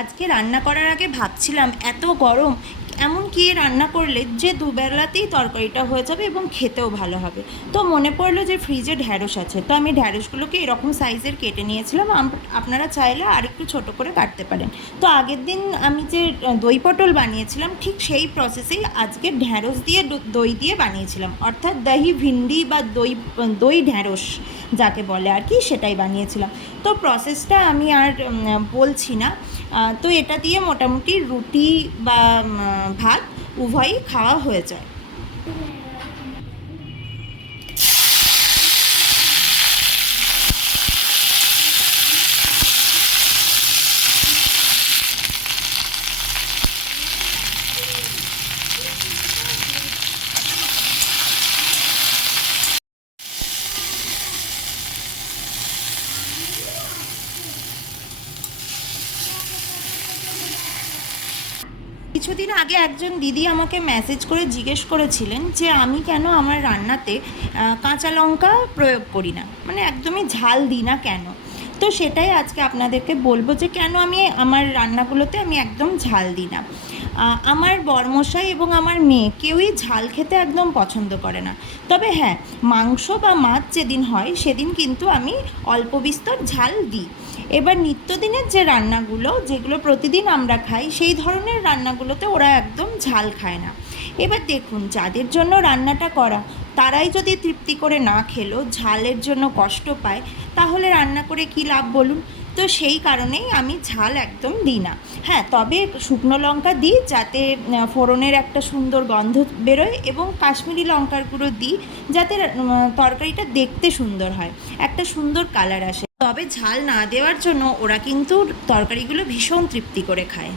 আজকে রান্না করার আগে ভাবছিলাম এত গরম এমন কি রান্না করলে যে দুবেলাতেই তরকারিটা হয়ে যাবে এবং খেতেও ভালো হবে। তো মনে পড়লো যে ফ্রিজে ঢ্যাঁড়স আছে, তো আমি ঢ্যাঁড়সগুলোকে এরকম সাইজের কেটে নিয়েছিলাম। আপনারা চাইলে আর একটু ছোটো করে কাটতে পারেন। তো আগের দিন আমি যে দই পটল বানিয়েছিলাম ঠিক সেই প্রসেসেই আজকে ঢ্যাঁড়স দিয়ে দই দিয়ে বানিয়েছিলাম, অর্থাৎ দহি ভিন্ডি বা দই দই ঢ্যাঁড়স যাকে বলে আর কি, সেটাই বানিয়েছিলাম। তো প্রসেসটা আমি আর বলছি না। তো এটা দিয়ে মোটামুটি রুটি বা ভাত উভয়ই খাওয়া হয়ে যায়। কিছুদিন আগে একজন দিদি আমাকে মেসেজ করে জিজ্ঞেস করেছিলেন যে আমি কেন আমার রান্নাতে কাঁচা লঙ্কা প্রয়োগ করি না, মানে একদমই ঝাল দিই না কেন। তো সেটাই আজকে আপনাদেরকে বলবো যে কেন আমি আমার রান্নাগুলোতে আমি একদম ঝাল দিই না। আমার বরমশাই এবং আমার মেয়ে কেউই ঝাল খেতে একদম পছন্দ করে না। তবে হ্যাঁ, মাংস বা মাছ যেদিন হয় সেদিন কিন্তু আমি অল্প বিস্তর ঝাল দিই। এবার নিত্যদিনের যে রান্নাগুলো যেগুলো প্রতিদিন আমরা খাই সেই ধরনের রান্নাগুলোতে ওরা একদম ঝাল খায় না। এবার দেখুন, যাদের জন্য রান্নাটা করা তারাই যদি তৃপ্তি করে না খেলো, ঝালের জন্য কষ্ট পায়, তাহলে রান্না করে কী লাভ বলুন। তো সেই কারণেই আমি ঝাল একদম দিই না। হ্যাঁ, তবে শুকনো লঙ্কা দিই যাতে ফোড়নের একটা সুন্দর গন্ধ বেরোয়, এবং কাশ্মীরি লঙ্কার গুঁড়ো দিই যাতে তরকারিটা দেখতে সুন্দর হয়, একটা সুন্দর কালার আসে। তবে ঝাল না দেওয়ার জন্য ওরা কিন্তু তরকারিগুলো ভীষণ তৃপ্তি করে খায়।